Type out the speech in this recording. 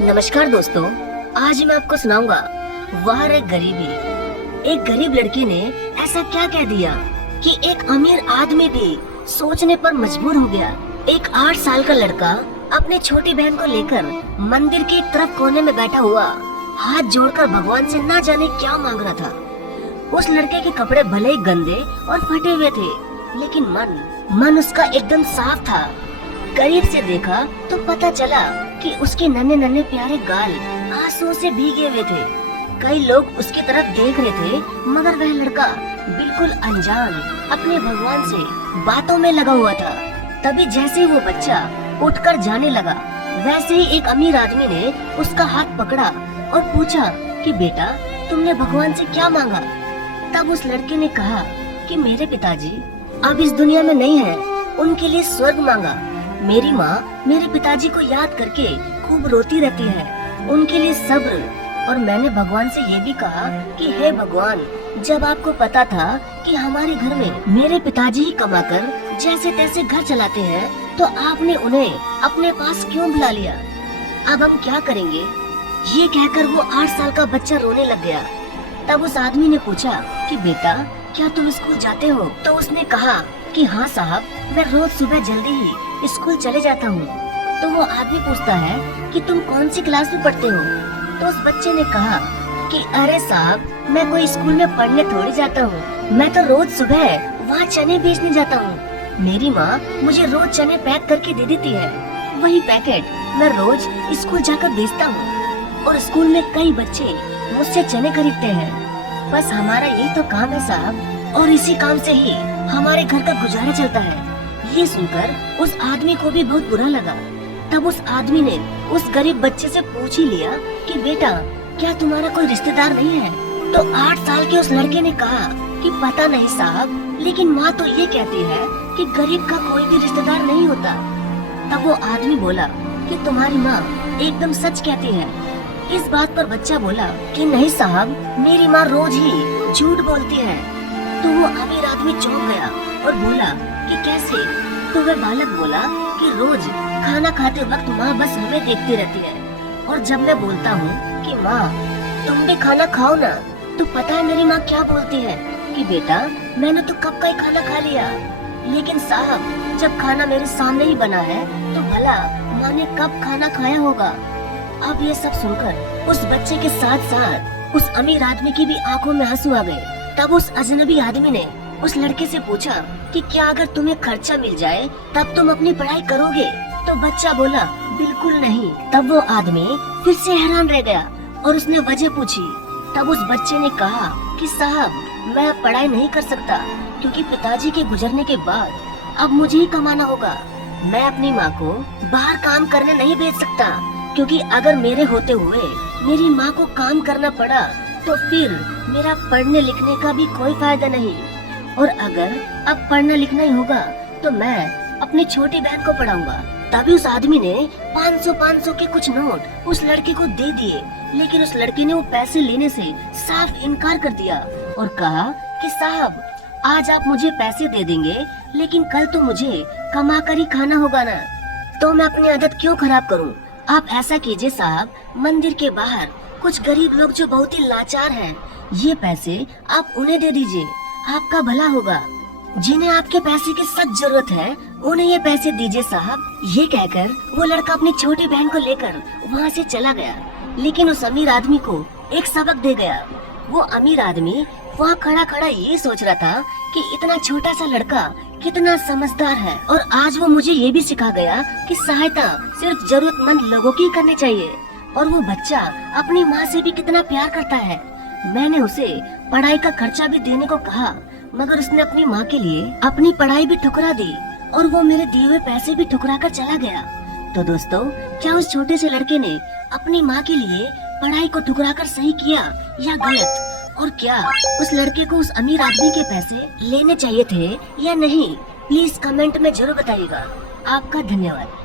नमस्कार दोस्तों, आज मैं आपको सुनाऊंगा वह रे गरीबी। एक गरीब लड़की ने ऐसा क्या कह दिया कि एक अमीर आदमी भी सोचने पर मजबूर हो गया। एक 8 साल का लड़का अपनी छोटी बहन को लेकर मंदिर के एक तरफ कोने में बैठा हुआ हाथ जोड़कर भगवान से ना जाने क्या मांग रहा था। उस लड़के के कपड़े भले ही गंदे और फटे हुए थे, लेकिन मन उसका एकदम साफ था। करीब से देखा तो पता चला कि उसके नन्हे नन्हे प्यारे गाल आंसुओं से भीगे हुए थे। कई लोग उसकी तरफ देख रहे थे, मगर वह लड़का बिल्कुल अनजान अपने भगवान से बातों में लगा हुआ था। तभी जैसे ही वो बच्चा उठकर जाने लगा, वैसे ही एक अमीर आदमी ने उसका हाथ पकड़ा और पूछा कि बेटा, तुमने भगवान से क्या मांगा? तब उस लड़के ने कहा कि मेरे पिताजी अब इस दुनिया में नहीं है, उनके लिए स्वर्ग मांगा। मेरी माँ मेरे पिताजी को याद करके खूब रोती रहती है, उनके लिए सब्र। और मैंने भगवान से ये भी कहा कि हे भगवान, जब आपको पता था कि हमारे घर में मेरे पिताजी ही कमाकर जैसे तैसे घर चलाते हैं, तो आपने उन्हें अपने पास क्यों बुला लिया? अब हम क्या करेंगे? ये कहकर वो 8 साल का बच्चा रोने लग गया। तब उस आदमी ने पूछा कि बेटा, क्या तुम स्कूल जाते हो? तो उसने कहा कि हाँ साहब, मैं रोज सुबह जल्दी ही स्कूल चले जाता हूँ। तो वो आदमी पूछता है कि तुम कौन सी क्लास में पढ़ते हो? तो उस बच्चे ने कहा कि अरे साहब, मैं कोई स्कूल में पढ़ने थोड़ी जाता हूँ, मैं तो रोज सुबह वहाँ चने बेचने जाता हूँ। मेरी माँ मुझे रोज चने पैक करके दे देती है, वही पैकेट मैं रोज स्कूल जाकर बेचता हूँ और स्कूल में कई बच्चे मुझसे चने खरीदते हैं। बस हमारा यही तो काम है साहब, और इसी काम से ही हमारे घर का गुजारा चलता है। ये सुनकर उस आदमी को भी बहुत बुरा लगा। तब उस आदमी ने उस गरीब बच्चे से पूछ ही लिया कि बेटा, क्या तुम्हारा कोई रिश्तेदार नहीं है? तो 8 साल के उस लड़के ने कहा कि पता नहीं साहब, लेकिन माँ तो ये कहती है कि गरीब का कोई भी रिश्तेदार नहीं होता। तब वो आदमी बोला कि तुम्हारी माँ एकदम सच कहती है। इस बात पर बच्चा बोला कि नहीं साहब, मेरी माँ रोज ही झूठ बोलती है। तो वो अमीर आदमी चौंक गया और बोला कि कैसे? तो वह बालक बोला कि रोज खाना खाते वक्त माँ बस हमें देखती रहती है, और जब मैं बोलता हूँ कि माँ तुम भी खाना खाओ ना, तो पता है मेरी माँ क्या बोलती है कि बेटा, मैंने तो कब का ही खाना खा लिया। लेकिन साहब, जब खाना मेरे सामने ही बना है, तो भला माँ ने कब खाना खाया होगा? अब ये सब सुनकर उस बच्चे के साथ साथ उस अमीर आदमी की भी आंखों में आंसू आ गए। तब उस अजनबी आदमी ने उस लड़के से पूछा कि क्या अगर तुम्हें खर्चा मिल जाए तब तुम अपनी पढ़ाई करोगे? तो बच्चा बोला बिल्कुल नहीं। तब वो आदमी फिर से हैरान रह गया और उसने वजह पूछी। तब उस बच्चे ने कहा कि साहब, मैं अब पढ़ाई नहीं कर सकता, क्योंकि पिताजी के गुजरने के बाद अब मुझे ही कमाना होगा। मैं अपनी माँ को बाहर काम करने नहीं भेज सकता, क्योंकि अगर मेरे होते हुए मेरी माँ को काम करना पड़ा तो फिर मेरा पढ़ने लिखने का भी कोई फायदा नहीं। और अगर अब पढ़ना लिखना ही होगा तो मैं अपनी छोटी बहन को पढ़ाऊंगा। तभी उस आदमी ने 500 के कुछ नोट उस लड़के को दे दिए, लेकिन उस लड़के ने वो पैसे लेने से साफ इनकार कर दिया और कहा कि साहब, आज आप मुझे पैसे दे देंगे, लेकिन कल तो मुझे कमा कर ही खाना होगा ना, तो मैं अपनी आदत क्यों खराब करूं? आप ऐसा कीजिए साहब, मंदिर के बाहर कुछ गरीब लोग जो बहुत ही लाचार हैं, ये पैसे आप उन्हें दे दीजिए, आपका भला होगा। जिन्हें आपके पैसे की सख्त जरूरत है, उन्हें ये पैसे दीजिए साहब। ये कहकर वो लड़का अपनी छोटी बहन को लेकर वहाँ से चला गया, लेकिन उस अमीर आदमी को एक सबक दे गया। वो अमीर आदमी वहाँ खड़ा खड़ा ये सोच रहा था कि इतना छोटा सा लड़का कितना समझदार है, और आज वो मुझे ये भी सिखा गया कि सहायता सिर्फ जरूरतमंद लोगों की करनी चाहिए। और वो बच्चा अपनी माँ से भी कितना प्यार करता है। मैंने उसे पढ़ाई का खर्चा भी देने को कहा, मगर उसने अपनी माँ के लिए अपनी पढ़ाई भी ठुकरा दी, और वो मेरे दिए हुए पैसे भी ठुकरा कर चला गया। तो दोस्तों, क्या उस छोटे से लड़के ने अपनी माँ के लिए पढ़ाई को ठुकरा कर सही किया या गलत? और क्या उस लड़के को उस अमीर आदमी के पैसे लेने चाहिए थे या नहीं? प्लीज कमेंट में जरूर बताइएगा। आपका धन्यवाद।